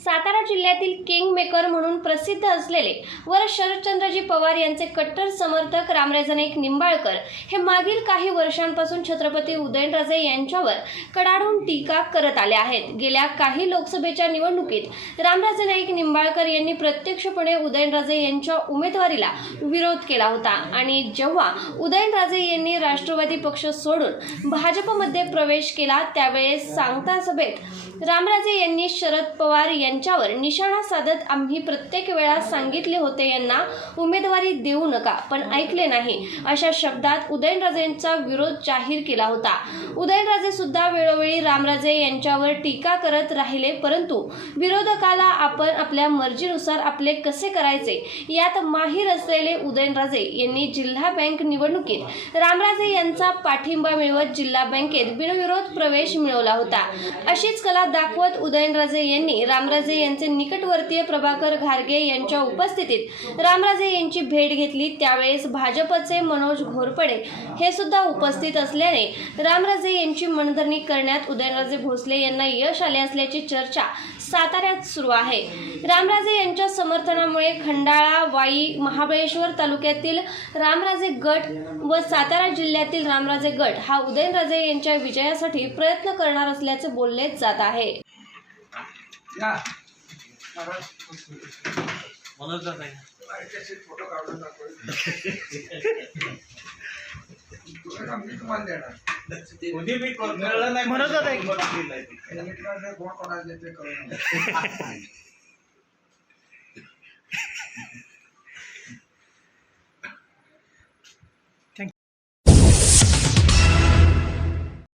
Sa Satara जिल्ह्यातील king maker म्हणून प्रसिद्ध असलेले व शरदचंद्रजी पवार यांचे कट्टर समर्थक रामराजे नाईक निंबाळकर हे मागील काही वर्षांपासून छत्रपती उदयनराजे यांच्यावर कडाडून टीका करत आले आहेत. गेल्या काही लोकसभेच्या निवडणुकीत रामराजे नाईक निंबाळकर यांनी प्रत्यक्षपणे उदयनराजे यांच्या उमेदवारीला विरोध केला होता आणि जेव्हा उदयनराजे यांनी राष्ट्रवादी पक्ष सोडून भाजपमध्ये प्रवेश केला त्यावेळेस सांगता सभेत रामराजे यांनी शरद पवार यांच्या यांच्यावर निशाणा साधत आम्ही प्रत्येक वेळा सांगितले होते यांना उमेदवारी देऊ नका. पण ऐकले नाही. अशा शब्दात उदयनराजेंचा विरोध जाहीर केला होता. उदयनराजे सुद्धा वेळोवेळी रामराजे यांच्यावर टीका करत राहिले परंतु विरोधकाला आपण आपल्या मर्जीनुसार आपले कसे करायचे? यात माहीर असलेले उदयनराजे यांनी जिल्हा बँक निवडणुकीत रामराजे यांचा पाठिंबा मिळवत जिल्हा बँकेत बिनविरोध प्रवेश मिळवला होता. अशीच कला दाखवत उदयनराजे यांनी रामराजे यांचे निकटवर्तीय प्रभाकर घारगे यांच्या उपस्थितीत रामराजे यांची भेट घेतली. त्यावेळेस भाजपचे मनोज घोरपडे हे सुद्धा उपस्थित असल्याने रामराजे यांची मनधरणी करण्यात उदयनराजे भोसले यांना यश आले असल्याची चर्चा साताऱ्यात सुरू आहे. रामराजे यांच्या समर्थनामुळे खंडाळा वाई महाबळेश्वर तालुक्यातील रामराजे गट व सातारा जिल्ह्यातील रामराजे गट हा उदयनराजे यांच्या विजयासाठी प्रयत्न करणार असल्याचे बोलले जात आहे. मनोज दादा फोटो काढून मनोज दादा कोण कोणाला